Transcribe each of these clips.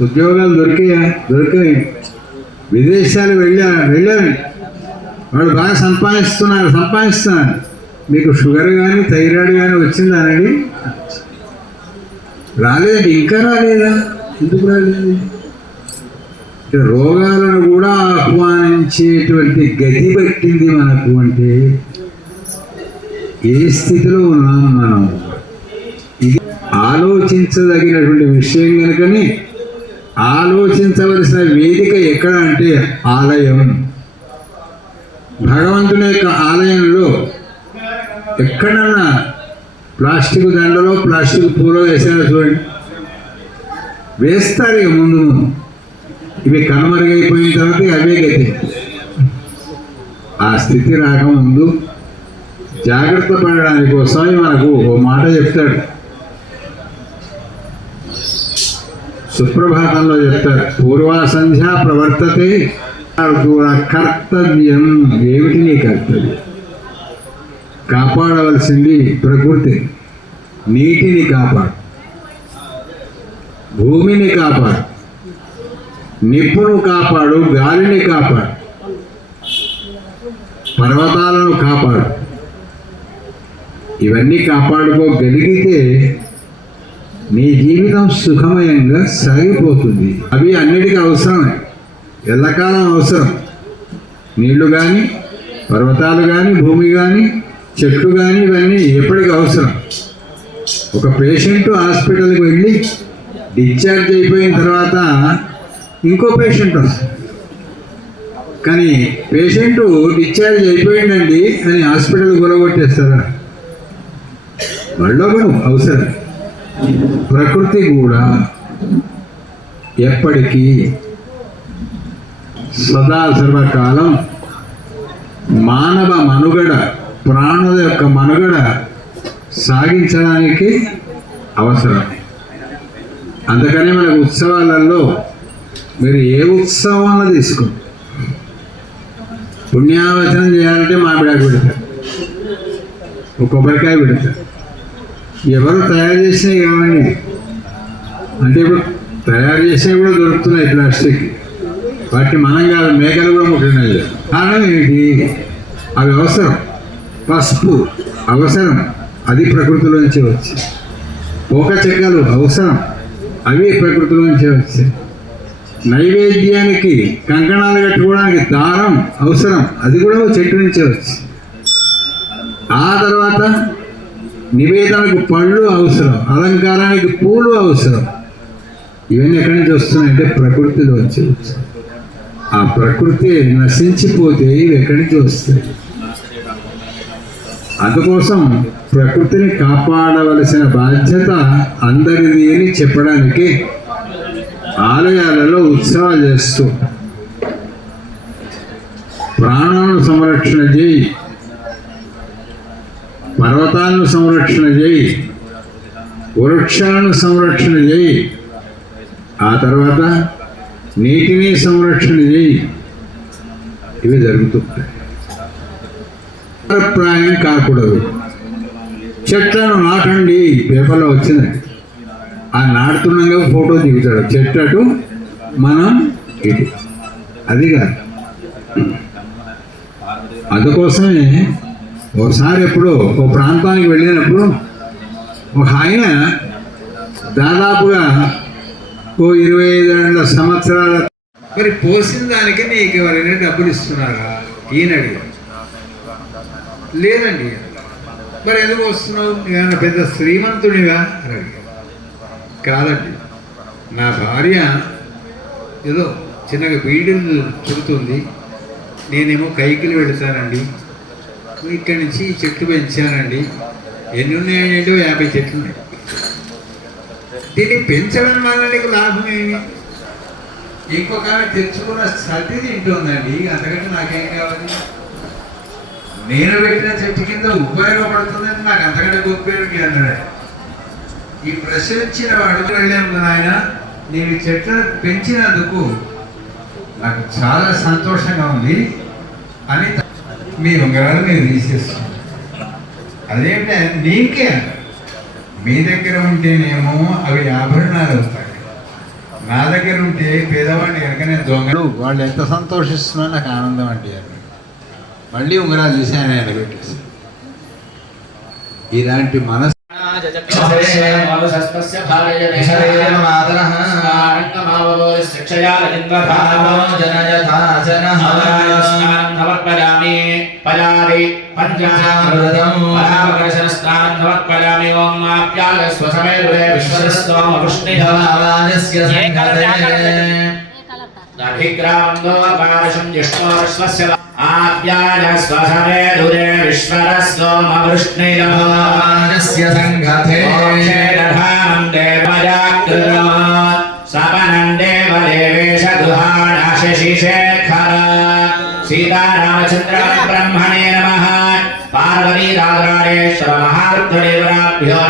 ఉద్యోగాలు దొరికాయా? దొరికాయి. విదేశాలు వెళ్ళా వెళ్ళారు వాళ్ళు బాగా సంపాదిస్తున్నారు సంపాదిస్తున్నారు. మీకు షుగర్ కానీ థైరాయిడ్ కానీ వచ్చిందానండి రాలేదండి ఇంకా రాలేదా? ఎందుకు రాలేదు? రోగాలను కూడా ఆహ్వానించేటువంటి గతి పట్టింది మనకు అంటే ఏ స్థితిలో ఉన్నాం మనం? ఇది ఆలోచించదగినటువంటి విషయం కనుకని ఆలోచించవలసిన వేదిక ఎక్కడ అంటే ఆలయం. భగవంతుని యొక్క ఆలయంలో ఎక్కడన్నా ప్లాస్టిక్ దండలో ప్లాస్టిక్ పూలో వేసారో చూడండి. వేస్తారు ఇక ముందు ఇవి కనుమరుగైపోయిన తర్వాత అవే గతి. ఆ స్థితి రాకముందు జాగ్రత్త పడడానికి కోసం మనకు ఓ మాట చెప్తాడు. సుప్రభాతంలో చెప్తారు పూర్వ సంధ్య ప్రవర్తతే దూర కర్తవ్యం ఏమిటి నీ కర్తవ్యం? కాపాడవలసింది ప్రకృతి నీటిని కాపాడు భూమిని కాపాడు నిప్పును కాపాడు గాలిని కాపాడు పర్వతాలను కాపాడు. ఇవన్నీ కాపాడుకోగలిగి జీవితం సుఖమయంగా సాగిపోతుంది. అవి అన్నిటికీ అవసరమే. ఎల్లకాలం అవసరం. నీళ్ళు కానీ పర్వతాలు కానీ భూమి కానీ చెట్లు కానీ ఇవన్నీ ఎప్పటికీ అవసరం. ఒక పేషెంట్ హాస్పిటల్కి వెళ్ళి డిశ్చార్జ్ అయిపోయిన తర్వాత ఇంకో పేషెంట్ వస్తుంది. కానీ పేషెంట్ డిశ్చార్జ్ అయిపోయిందండి అని హాస్పిటల్ గొలగొట్టేస్తారా వాళ్ళొకడు అవసరం. ప్రకృతి కూడా ఎప్పటికీ సదా సర్వకాలం మానవ మనుగడ ప్రాణుల యొక్క మనుగడ సాగించడానికి అవసరం. అందుకని మనకు ఉత్సవాలలో మీరు ఏ ఉత్సవం తీసుకో పుణ్యావచనం చేయాలంటే మామిడాకు పెడతారు. ఒక కొబ్బరికాయ పెడతారు. ఎవరు తయారు చేసినవి కావండి అంటే ఇప్పుడు తయారు చేసినవి కూడా దొరుకుతున్నాయి ప్లాస్టిక్. వాటిని మనం కాదు మేకలు కూడా ముట్టినాయి కారణం ఏంటి? అవి అవసరం. పసుపు అవసరం. అది ప్రకృతిలోంచి వచ్చి. ఒక చెక్కలు అవసరం. అవి ప్రకృతిలోంచి వచ్చాయి నైవేద్యానికి కంకణాలు కట్టుకోవడానికి దారం అవసరం. అది కూడా చెట్టు నుంచే వచ్చి. ఆ తర్వాత నివేదనకు పళ్ళు అవసరం అలంకారానికి పూలు అవసరం. ఇవన్నీ ఎక్కడి నుంచి వస్తున్నాయంటే ప్రకృతిలో వచ్చి ఆ ప్రకృతి నశించిపోతే ఇవి ఎక్కడి నుంచి వస్తాయి? అందుకోసం ప్రకృతిని కాపాడవలసిన బాధ్యత అందరిది అని చెప్పడానికి ఆలయాలలో ఉత్సవాలు చేస్తూ ప్రాణాలను సంరక్షణ చేయి. పర్వతాలను సంరక్షణ చేయి. వృక్షాలను సంరక్షణ చేయి. ఆ తర్వాత నీటిని సంరక్షణ చేయి. ఇవి జరుగుతుంటాయి. ప్రాయం కాకూడదు. చెట్లను నాటండి. పేపర్లో వచ్చింది. ఆ నాటుతున్నాగా ఫోటో దిగుతాడు. చెట్టు అటు మనం ఇది అది కాదు. అందుకోసమే ఒకసారి ఎప్పుడు ఒక ప్రాంతానికి వెళ్ళినప్పుడు ఒక ఆయన దాదాపుగా ఓ ఇరవై ఐదు ఏళ్ళ సంవత్సరాల మరి పోసిన దానికి నీకు ఎవరైనా డబ్బులు ఇస్తున్నారా? ఈయన అడిగాడు. లేదండి. మరి ఎందుకు వస్తున్నావు? ఏమైనా పెద్ద శ్రీమంతునిగా అని అడిగాడు. కాదండి. నా భార్య ఏదో చిన్నగా బీడీలు చుడుతుంది నేనేమో కైకిలు వెళతానండి. ఇక్కడి నుంచి ఈ చెట్టు పెంచానండి. ఎన్ని ఉన్నాయంటే యాభై చెట్లు ఉన్నాయి. దీన్ని పెంచడం వల్ల నీకు లాభం ఏమి? ఇంకొక ఆమె తెచ్చుకున్న సర్ది తింటుందండి. అంతకంటే నాకేం కావాలి? నేను పెట్టిన చెట్టు కింద ఉపయోగపడుతుందని నాకు అంతకంటే గొప్ప అన్నాడు ఈ ప్రశ్నించిన అడుగు వాడు వెళ్ళాము నాయన నేను ఈ చెట్లను పెంచినందుకు నాకు చాలా సంతోషంగా ఉంది అని మీ ఉంగరాలు మీరు తీసేస్తాం అదేంటే నీకే మీ దగ్గర ఉంటేనేమో అవి ఆభరణాలు అవుతాయి. నా దగ్గర ఉంటే పేదవాడిని కనుక నేను దొంగలు వాళ్ళు ఎంత సంతోషిస్తున్నా నాకు ఆనందం అంటే మళ్ళీ ఉంగరాలు తీసాను ఆయన ఆయన పెట్టేసి ఇలాంటి మనసు जनयथासनमर्पयामि पजारि पञ्चामृतमरावकर्षणस्नानमर्पयामि ॐ माप्यालस्वसमे विश्वस्तोमपुष्णिभवानस्य सङ्कल्पे नाभिग्रामन्दो पारशं जिष्णोरश्वस्य అభిగ్రామందోపారశం జిష్ణోర్శ్వస్య ఆప్యాయ స్వసమేరుడే విశ్వరస్తోమ వృష్ణిధవాజస్య సంఘతే దధానం దేవయాకృతం సపనం దేవదేవేశ శశిశేఖర సీతారామచంద్ర బ్రహ్మణే నమ పార్వతీ రాజరాజేశ్వర మహారుద్రదేవరాభ్యో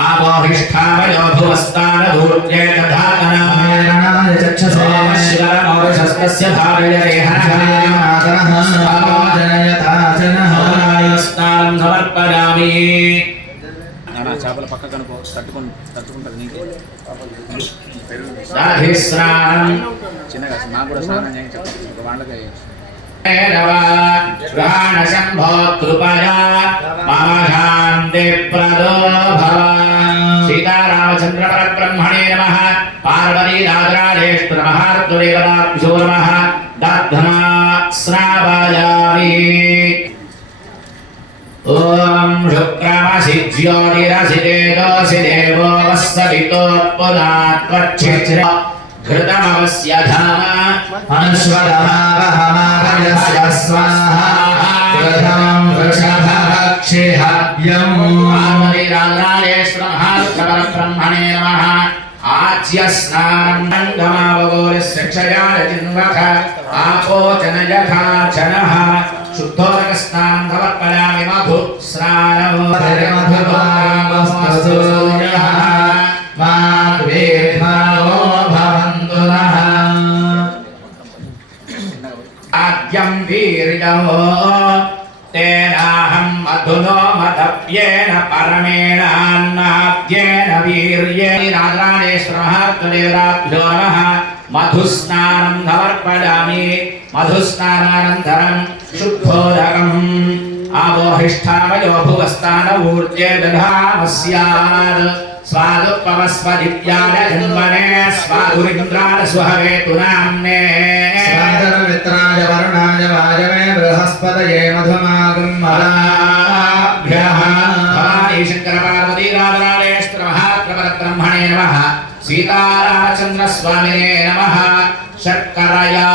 పయసాస్తగం ఆపోహిష్టావయో భువస్థానభూర్జే చక్షుషోమశివరమౌరశస్య ధారయతే హరస్నానం సమర్పయామి నాన్న చేపల పక్క కనుకో తట్టుకొని తట్టుకుంటుంది నీకే. చిన్నగా నాకు కూడా స్నానం చేయండి చెప్పండి. వాళ్ళకి శంభో కృపయా మమ శాంతి ప్రదో భవ सीतारामचन्द्रपरब्रह्मणे नमः। पार्वतीराधराधेष्टु नमः त्वरेवदाभ्यो नमः दग्धना स्नापयामि। ॐ शुक्रमसि ज्योतिरसिदेवसि देवो वस्सवितोत्पुरात्वच्छिद्र घृतमवस्य धाम अनुस्वरमावहमाभयस्य स्वाहा। प्रथमं वृषभः क्षेहाभ्यम् आत्मनिरान्नायेश्वरमहात्मब्रह्मणे नमः। आच्य स्नानङ्गमावगोरशिक्षया जिन्वख आपो जनयथा जनः। शुद्धोदकस्नानं समर्पयामि मधु स्नानमधुरामस्तु आद्यं वीर्यवो तेनाहं मधुनो मदप्येन परमेणान्नाद्येन वीर्येण राजराजेश्वरमहात्मदेवराभ्यो नमः मधुस्नानं समर्पयामि मधुस्नानानन्तरं शुद्धोदकम् आबोहिष्ठामयो भुवस्तानऊर्जे दधामस्यात् स्वादुपवस्वदित्याय जन्मने स्वादुरिन्द्राय स्वहवेतु नाम्ने स्वादरवित्राय वरुणाय वायवे बृहस्पतये मधुमागं मलाभ्यः भवानी शङ्कर पार्वती राजराजेश्वर महाप्रपरब्रह्मणे नमः सीतारामचन्द्रस्वामिने नमः शर्करया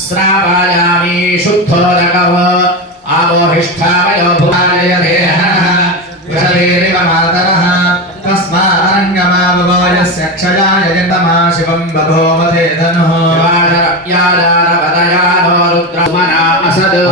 स्रावायामि शुद्धोदकव आबोहिष्ठामयो भुवाय तस्मादरङ्गमावगोयस्य क्षयाय जन्तमा शिवं बभोवधे धनुः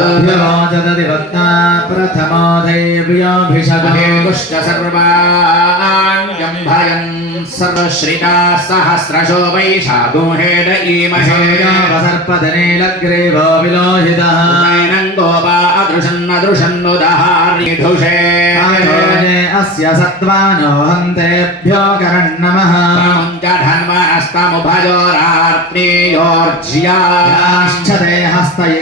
अभ्यमोचदति वत्ता प्रथमो देव्योऽभिषदहे दुष्ट सर्वाण्यं भयन् सर्वश्रिता सहस्रशो वैशागोहेड ईमहेसर्पदने लग्रेवो विलोहितः गोपा अदृशन्नदृशन्नुदहार्यधुषे अस्य सत्त्वानो हन्तेभ्यो करन् नमः धन्वस्तमुभयो रात्रियोर्ज्याश्चते हस्तये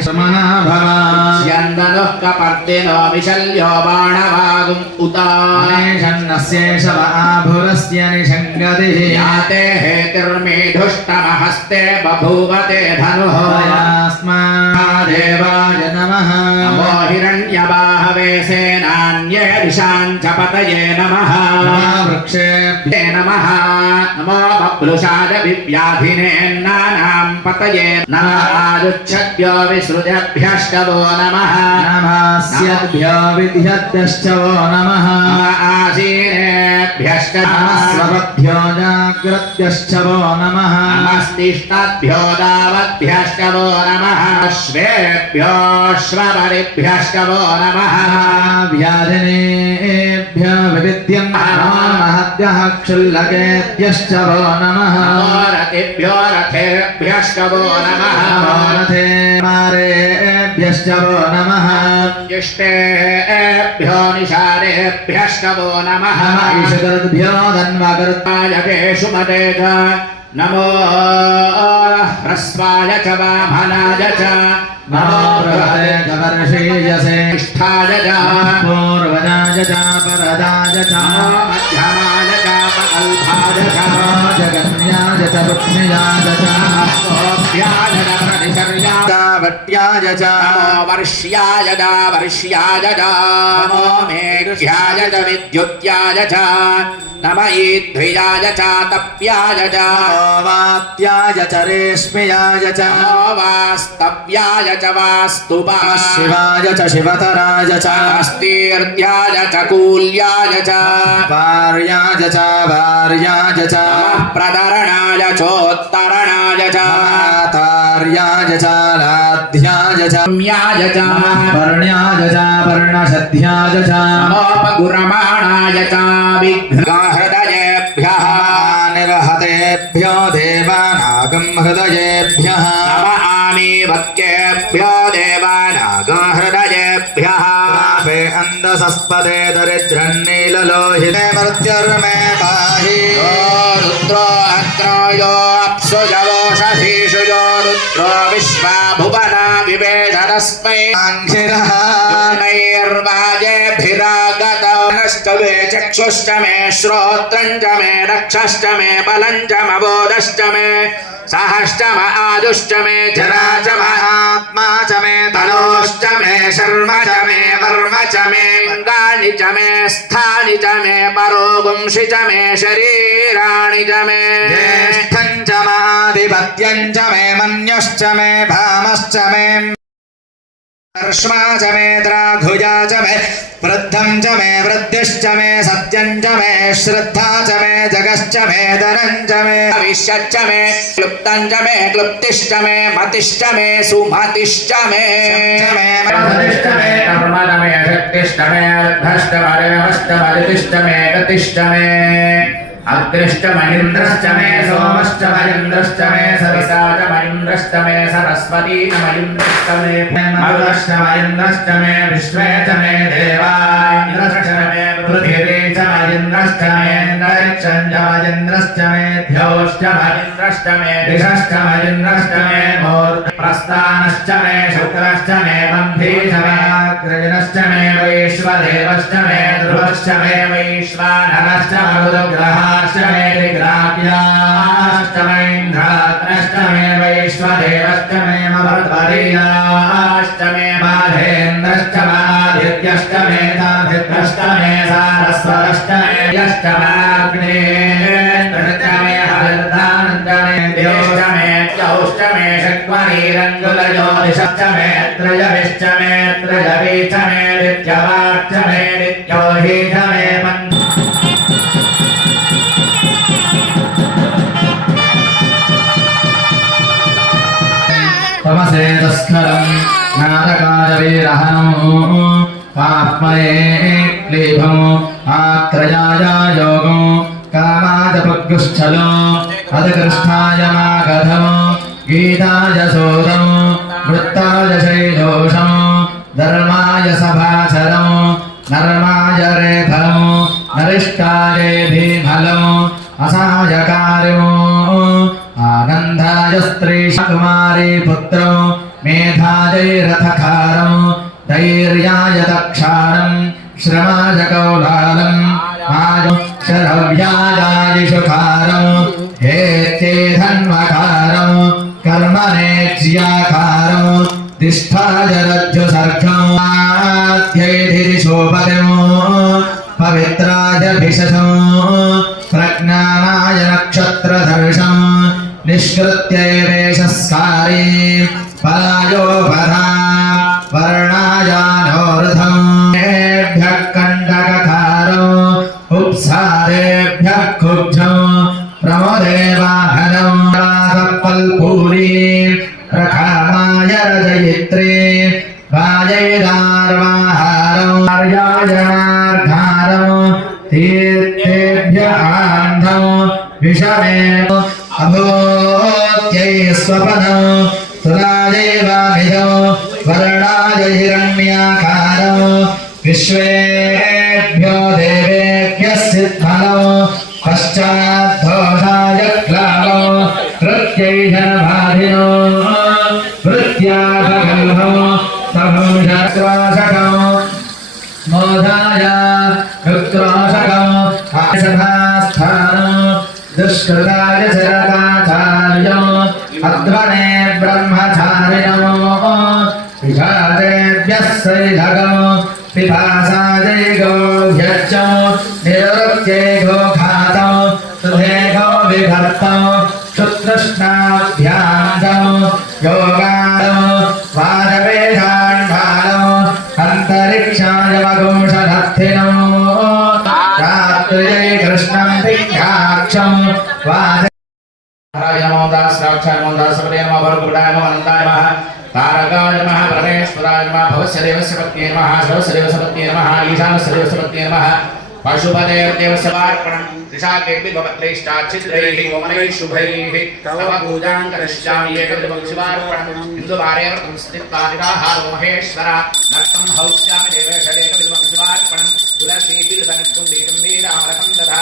कपर्दिनो विशल्यो बाणवागुम् उतानेषन्नस्येष वा भुरस्य निषङ्ग याते हेतिर्मेधुष्टमहस्ते बभूवते धनुः यास्मादेवाय नमः नमो हिरण्यबाहवे सेनान्ये दिशाञ्च पतये नमः वृक्षेभ्य ते नमः नमो बभ्रुषाय विव्याधिनेन्नानां पतये नमाजुच्छद्भ्यो विसृजभ्यष्टवो नमः नमस्यद्भ्यो विद्यद्भ्यश्च वो नमः नम आसीनेभ्यश्च स्वभ्यो जाग्रत्यश्च वो नमः नमस्तिष्ठद्भ्यो दावद्भ्यश्च वो नमः श्वेभ्यो श्वपरिभ्यश्च वो नमः व्याजनेभ्य विविद्यं नमः रथाभ्यः क्षुल्लकेभ्यश्च वो नमः नमो रथेभ्यो रथेभ्यश्च वो नमः नमो रथे मारेभ्यश्च वो नमः ज्येष्ठेभ्यो निशारेभ्यश्च वो नमः नम ईशकरद्भ्यो धन्वकर्त यकेषु मते च नमो ह्रस्वाय च वामनाय च नमो बृहते गवर्षीयसे निष्ठाय च पूर्वजाय च परदाय च वट्याय च नमो वर्ष्याय च वर्ष्याय च नमो मेघ्याय च विद्युत्याय च नम ईध्विजाय च तप्याय च वात्याय च रेश्म्याय च। वास्तव्याय च वास्तुपा शिवाय च शिवतराय च। नमस्तीर्त्याय च कूल्याय च। भार्याय च भार्याय च। नमः प्रदरणाय चोत्तरणाय च। मातार्याय च च म्याय च पर्ण्याय च पर्णशध्याय च नमोपगुरमाणाय च विघ्नहृदयेभ्यः निर्हतेभ्यो देवानागं हृदयेभ्यः। नम आमीवत्येभ्यो देवानागहृदयेभ्यः पापे अन्धसस्पदे दरिद्रन्नीललोहिते मृत्युर्मे पाहि यो रुद्रो अग्नो यो अप्सु जवोषधीषु यो रुद्रो विश्वा भुवना विवेशदस्मै आङ्क्षिरः नैर्वाजेभिरागतौ नश्च मे चक्षुश्च मे श्रोत्रम् च मे रक्षश्च मे बलम् च मबोधश्च मे सहश्च म आयुश्च मे जरा च म आत्मा च मे तनोश्च मे शर्म च मे वर्म च मे अङ्गानि च मे स्थानि च मे परोगुंसि च मे शरीराणि च मे ज्येष्ठं च माधिपत्यं च मे मन्यश्च मे भामश्च मे कर्ष्मा च मे द्राघुजा च मे वृद्धं च मे वृद्धिश्च मे सत्यं च मे श्रद्धा च मे जगश्च मे धनं च मे भविष्यच्च मे क्लुप्तं च मे क्लुप्तिश्च मे मतिश्च मे सुमतिश्च मे मे मतिश्च मे कर्मण मे शक्तिश्च मे गतिश्च मे अग्निश्च महीन्द्रश्च मे सोमश्च महीन्द्रश्च मे सविता च महीन्द्रश्च मे सरस्वती च महीन्द्रश्च मे मरुदश्च महीन्द्रश्च मे विश्वे च मे देवा इन्द्रश्च मे पृथिवी समरिन्द्रश्चमेन्द्रश्चञ्जमरिन्द्रश्च मेऽध्योश्च मरिन्द्रश्च मे दिशश्च मरिन्द्रश्च मे मूर्ध मे शुक्रश्च मे बन्धीशमाग्रजनश्च मे वैश्वदेवश्च मे ध्रुवश्च मे वैश्वानरश्च मरुग्रहाश्च मे दिग्राव्याश्च मैन्द्रात्रश्च मे वैश्वदेवश्च मे मभर्वरीयाश्च मे ष्टमेताभिद्रष्टमे सारस्वरष्टमे यष्टमाग्ने ष्टमे हविर्दानन्दमे देष्टमे चौष्टमे षट्वनीरङ्गुलयोनिषष्टमे त्रयविष्टमे त्रयवीचमे नित्यवाक्षमे नित्योहीचमे मन् हाँ। तमसेतस्करम् नारकादवीरहनौ। आत्मने लेभम्। आत्रजायोगो कामादपग्निश्चलो अधकृष्ठाय मागधम्। गीताय सोदम्। वृत्ताय शैलोषम् धर्माय सभाचरम् नर्माय रेफलम्। नरिष्टाय भीमलम्। असायकार्यम् आनन्दाय स्त्रीशकुमारी पुत्रम्। मेधायै रथकारम्। धैर्याय दक्षाणम् श्रमाय कौलालम् शरव्यायायिषुकारम् धन्वकारम् तिष्ठाय पवित्राय प्रज्ञानाय नक्षत्रधर्षम् निष्कृत्य परायो परा पश्चाद्धोषाय क्लावो प्रत्यैषनभाधिनो वृत्याभगल्भो तभंशक्राशकौ मोधाय रुक्राशकौ आशभास्थानो दुष्कृताय चरताचार्यो अध्वने ब्रह्मचारिणो विषादेभ्यः सैधगौ पिपासादे गौभ्यश्च निरवृत्यै गोभ साक्षात् नमो दास सबले नमः भरगुडाय नमः अनन्ताय नमः, तारकाय नमः परमेश्वराय नमः, भवस्य देवस्य पत्न्ये नमः सर्वस्य देवस्य पत्न्ये नमः, ईशानस्य देवस्य पत्न्ये नमः पशुपते देवसवार्पणं त्रिशाकेऽपि भवक्लेष्टाच्छिद्रैः ओमनैः शुभैः तव पूजां करिष्यामि एकदिवं नक्तं हौष्यामि देवेशदेकदिवं शिवार्पणं तुलसीबिलवनक्तं वीरामरकं दधा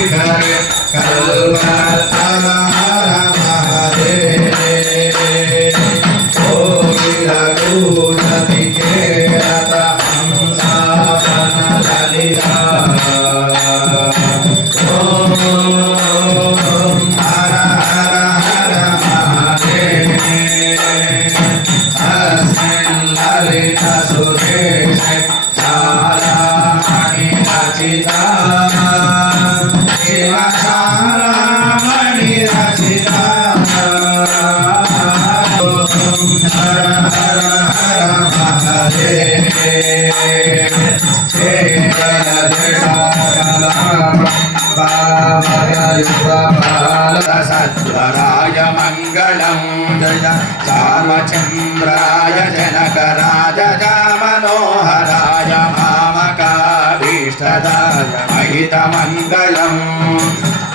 kalma వరదాన మంగళం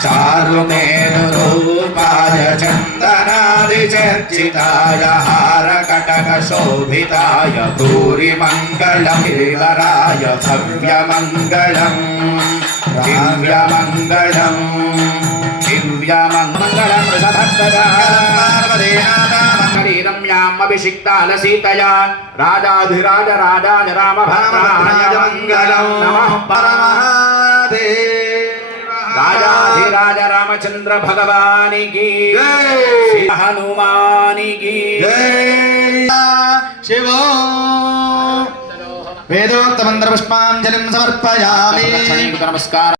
చారు మేను రూపాయ చందనాది చర్చితాయ హార కటక శోభితాయ భూరి మంగళం హిరరాయ భవ్య మంగళం భవ్య మంగళం दिव्यमङ्गलम् दिव्यमङ्गलं रम्यामभिषिक्तालसीतया राजाधिराज राजाज राम मङ्गलं नमः परमहादेव राजाधिराज रामचंद्र भगवानी की श्री हनुमानी की शिवो वेदोक्तमन्त्रपुष्पाञ्जलिं समर्पयामि नमस्कार